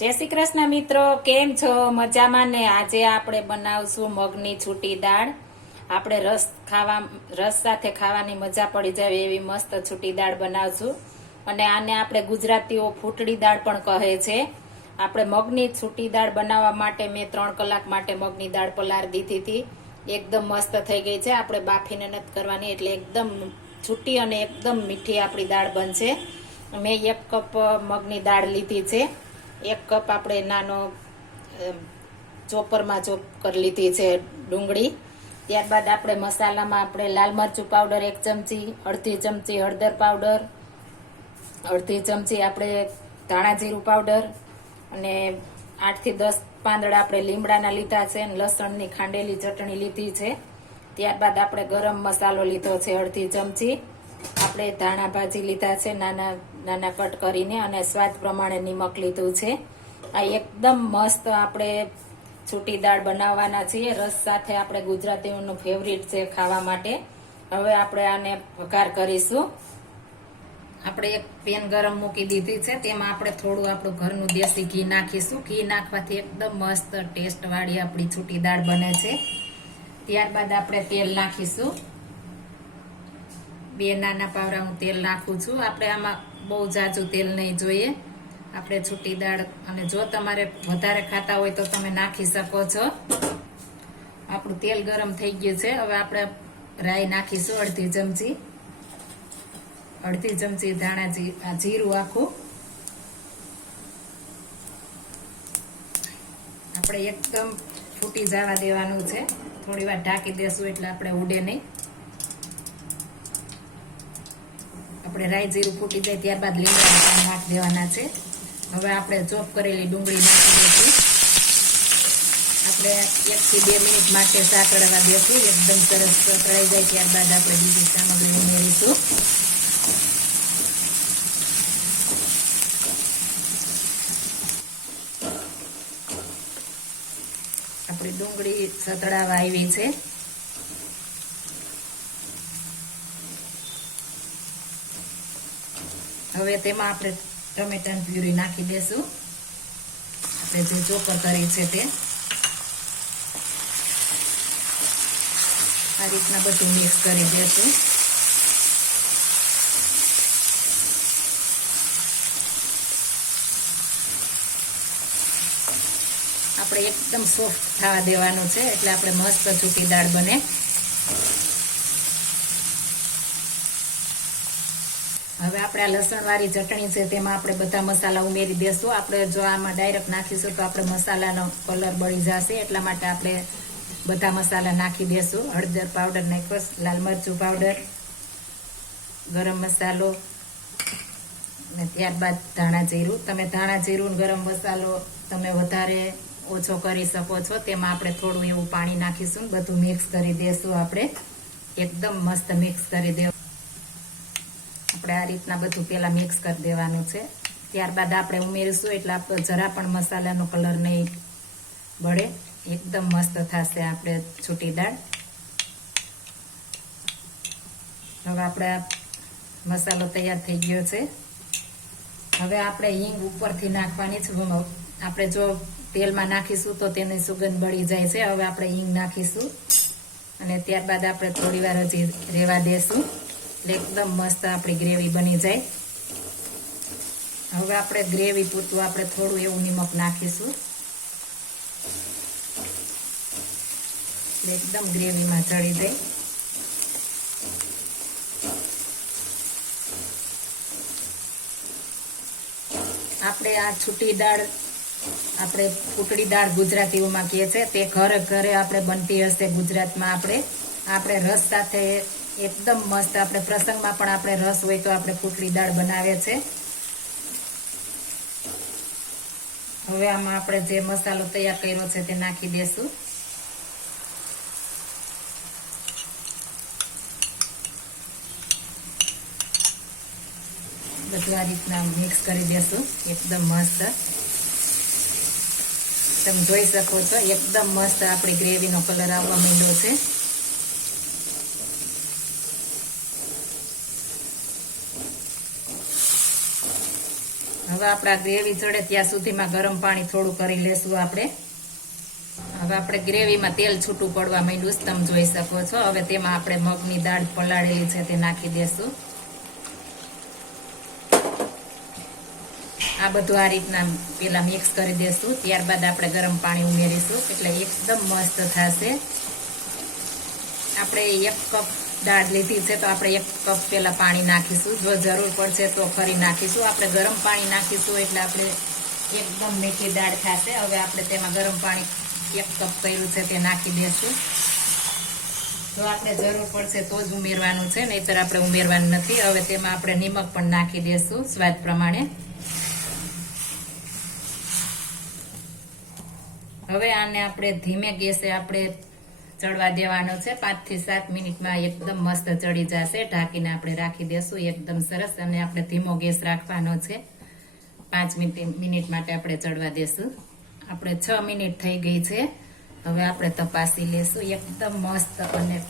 જય શ્રી કૃષ્ણ મિત્રો, કેમ છો? મજામાં ને? આજે આપણે બનાવશું મગની છૂટી દાળ. આપણે રસ ખાવા, રસ સાથે ખાવાની મજા પડી જાય એવી મસ્ત છૂટી દાળ બનાવશું. અને આને આપણે ગુજરાતીઓ ફૂટડી દાળ પણ કહે છે. આપણે મગની છૂટી દાળ બનાવવા માટે મેં ત્રણ કલાક માટે મગની દાળ પલાર દીધી હતી. એકદમ મસ્ત થઈ ગઈ છે. આપણે બાફીને નથી કરવાની, એટલે એકદમ છૂટી અને એકદમ મીઠી આપણી દાળ બનશે. મેં એક કપ મગની દાળ લીધી છે. એક કપ આપણે નાનો ચોપરમાં ચોપ કરી લીધી છે ડુંગળી. ત્યારબાદ આપણે મસાલામાં આપણે લાલ મરચું પાવડર એક ચમચી, અડધી ચમચી હળદર પાવડર, અડધી ચમચી આપણે ધાણા જીરું પાવડર અને આઠથી દસ પાંદડા આપણે લીમડાના લીધા છે અને લસણની ખાંડેલી ચટણી લીધી છે. ત્યારબાદ આપણે ગરમ મસાલો લીધો છે અડધી ચમચી. આપણે ધાણા ભાજી લીધા છે, નાના નાના કટ કરીને અને સ્વાદ પ્રમાણે નિમક લીધું છે. આ એકદમ મસ્ત આપણે છૂટી દાળ બનાવવાના છીએ. રસ સાથે આપણે ગુજરાતીઓનું ફેવરિટ છે ખાવા માટે. હવે આપણે આને વઘાર કરીશું. આપણે એક પેન ગરમ મૂકી દીધી છે. તેમાં આપણે થોડું આપણું ઘરનું દેશી ઘી નાખીશું. ઘી નાખવાથી એકદમ મસ્ત ટેસ્ટવાળી આપણી છૂટી દાળ બને છે. ત્યારબાદ આપણે તેલ નાખીશું. બે નાના પાવરા હું તેલ નાખું છું. આપણે આમાં બહુ જાજુ તેલ નહીં જોઈએ. આપણે છૂટી દાળ અને જો તમારે વધારે ખાતા હોય તો તમે નાખી શકો છો. આપણું તેલ ગરમ થઈ ગયું છે. હવે આપણે રાઈ નાખીશું અડધી ચમચી. અડધી ચમચી ધાણા જીરું આખું. આપણે એકદમ ફૂટી જવા દેવાનું છે. થોડી વાર ઢાંકી દેશું એટલે આપણે ઉડે નહીં. આપણે રાઈ જીરું ફૂટી જાય ત્યારબાદ લીમડાના પાન નાખી દેવાના છે. હવે આપણે ચોપ કરેલી ડુંગળી નાખી દઈશું. આપણે એકથી બે મિનિટ માટે સાંકળવા દેશું. એકદમ સરસ સતળાઈ જાય ત્યારબાદ આપણે બીજી સામગ્રી ઉમેરીશું. આપણી ડુંગળી સતળાવા આવી છે. હવે તેમાં આપણે ટમેટાની પ્યુરી નાખી દેશું. આપણે જે ચોપર કરી છે તે. આ રીતના બધું મિક્સ કરી દેશું. આપણે એકદમ સોફ્ટ થવા દેવાનું છે, એટલે આપણે મસ્ત છૂટી દાળ બને. હવે આપણે આ લસણવાળી ચટણી છે, તેમાં આપણે બધા મસાલા ઉમેરી દેશું. આપણે જો આમાં ડાયરેક્ટ નાખીશું તો આપણે મસાલાનો કલર બળી જશે, એટલા માટે આપણે બધા મસાલા નાખી દેશું. હળદર પાવડર નાખ્યો, લાલ મરચું પાવડર ગરમ મસાલો અને ત્યારબાદ ધાણા જીરું. તમે ધાણા જીરું ગરમ મસાલો તમે વધારે ઓછો કરી શકો છો. તેમાં આપણે થોડું એવું પાણી નાખીશું બધું મિક્સ કરી દેશું આપણે. એકદમ મસ્ત મિક્સ કરી દેવું. આપણે આ રીતના બધું પહેલાં મિક્સ કરી દેવાનું છે. ત્યારબાદ આપણે ઉમેરીશું એટલે આપણો જરા પણ મસાલાનો કલર નહીં બળે. એકદમ મસ્ત થશે આપણે છૂટી દાળ. હવે આપણે મસાલો તૈયાર થઈ ગયો છે. હવે આપણે હિંગ ઉપરથી નાખવાની છે. આપણે જો તેલમાં નાખીશું તો તેની સુગંધ બળી જાય છે. હવે આપણે હિંગ નાખીશું. અને ત્યારબાદ આપણે થોડી વાર હજી રેવા દેશું. એટલે એકદમ મસ્ત આપણી ગ્રેવી બની જાય. હવે આપણે ગ્રેવી પૂરતું આપણે થોડું એવું નિમક નાખીશું. એટલે એકદમ ગ્રેવીમાં ચડી જાય. આપણે આ છૂટી દાળ, આપણે ફૂટડી દાળ ગુજરાતીઓમાં કહે છે. તે ઘરે ઘરે આપણે બનતી હશે ગુજરાતમાં આપણે. આપણે રસ સાથે એકદમ મસ્ત. આપણે પ્રસંગમાં પણ આપણે રસ હોય તો આપણે ફૂટડી દાળ બનાવે છે હવે આમાં આપણે જે મસાલો તૈયાર કર્યો છે તે નાખી દેશું. બધું આ રીતના મિક્સ કરી દેશું. એકદમ મસ્ત. તમે જોઈ શકો છો, એકદમ મસ્ત આપણી ગ્રેવીનો કલર આવવા માંડ્યો છે. હવે આપણા ગ્રેવી ચડે ત્યાં સુધીમાં ગરમ પાણી થોડું કરી લેશું આપણે. હવે આપણે ગ્રેવીમાં તેલ છૂટું પડવા માંડ્યું તમે જોઈ શકો છો. હવે તેમાં આપણે મગની દાળ પલાળેલી છે તે નાખી દેશું. આ બધું આ રીતના પેલા મિક્સ કરી દેશું. ત્યારબાદ આપણે ગરમ પાણી ઉમેરીશું. એટલે એકદમ મસ્ત થશે. આપણે એક કપ દાળ લીધી છે તો આપણે એક કપ પેલા પાણી નાખીશું. જો જરૂર પડશે તો ફરી નાખીશું. આપણે ગરમ પાણી નાખીશું એટલે આપણે એકદમ મીઠી દાળ થશે. હવે આપણે તેમાં ગરમ પાણી એક કપ કર્યું છે તે નાખી દેશું. જો આપણે જરૂર પડશે તો જ ઉમેરવાનું છે, નહીતર આપણે ઉમેરવાનું નથી. હવે તેમાં આપણે નિમક પણ નાખી દેશું, સ્વાદ પ્રમાણે. હવે આને આપણે ધીમે ગેસે આપણે ચડવા દેવાનો છે. પાંચથી સાત મિનિટમાં એકદમ મસ્ત ચડી જશે. ઢાંકીને આપણે રાખી દેશું. એકદમ સરસ અને આપણે ધીમો ગેસ રાખવાનો છે. પાંચ મિનિટ મિનિટ માટે આપણે ચડવા દેશું. આપણે છ મિનિટ થઈ ગઈ છે. હવે આપણે તપાસી લેશું. એકદમ મસ્ત અને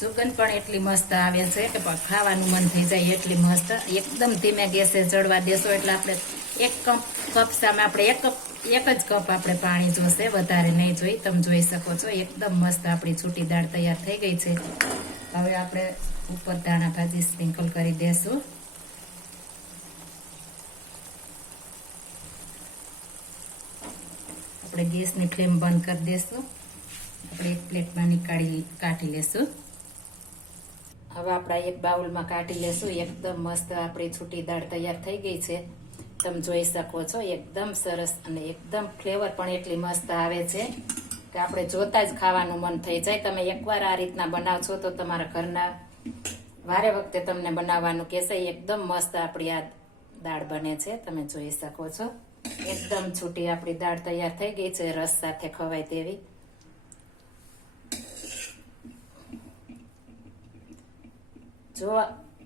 સુગંધ પણ એટલી મસ્ત આવે છે કે ખાવાનું મન થઈ જાય એટલી મસ્ત. એકદમ ધીમે ગેસે ચડવા દેશો. એટલે આપણે એક કપ કપસામાં આપણે એક કપ એક જ કપ આપણે પાણી જોશે, વધારે નહીં જોઈ. તમે જોઈ શકો છો, એકદમ મસ્ત આપણી છૂટી દાળ તૈયાર થઈ ગઈ છે. હવે આપણે ઉપર દાણા ભાજી સ્પ્રિંકલ કરી દેશું. આપણે ગેસની ફ્લેમ બંધ કરી દેશું. આપણે એક પ્લેટમાં નીકાળી કાઢી લેશું. હવે આપણા એક બાઉલમાં કાઢી લેશું. એકદમ મસ્ત આપણી છૂટી દાળ તૈયાર થઈ ગઈ છે. તમે જોઈ શકો છો. એકદમ સરસ અને એકદમ ફ્લેવર પણ એટલી મસ્ત આવે છે કે આપણે જોતા જ ખાવાનું મન થઈ જાય. તમે એકવાર આ રીતના બનાવશો તો તમારા ઘરના વારે વખતે તમને બનાવવાનું કહેશે. એકદમ મસ્ત આપણી આ દાળ બને છે. તમે જોઈ શકો છો. એકદમ છૂટી આપણી દાળ તૈયાર થઈ ગઈ છે. રસ સાથે ખવાય તેવી. જો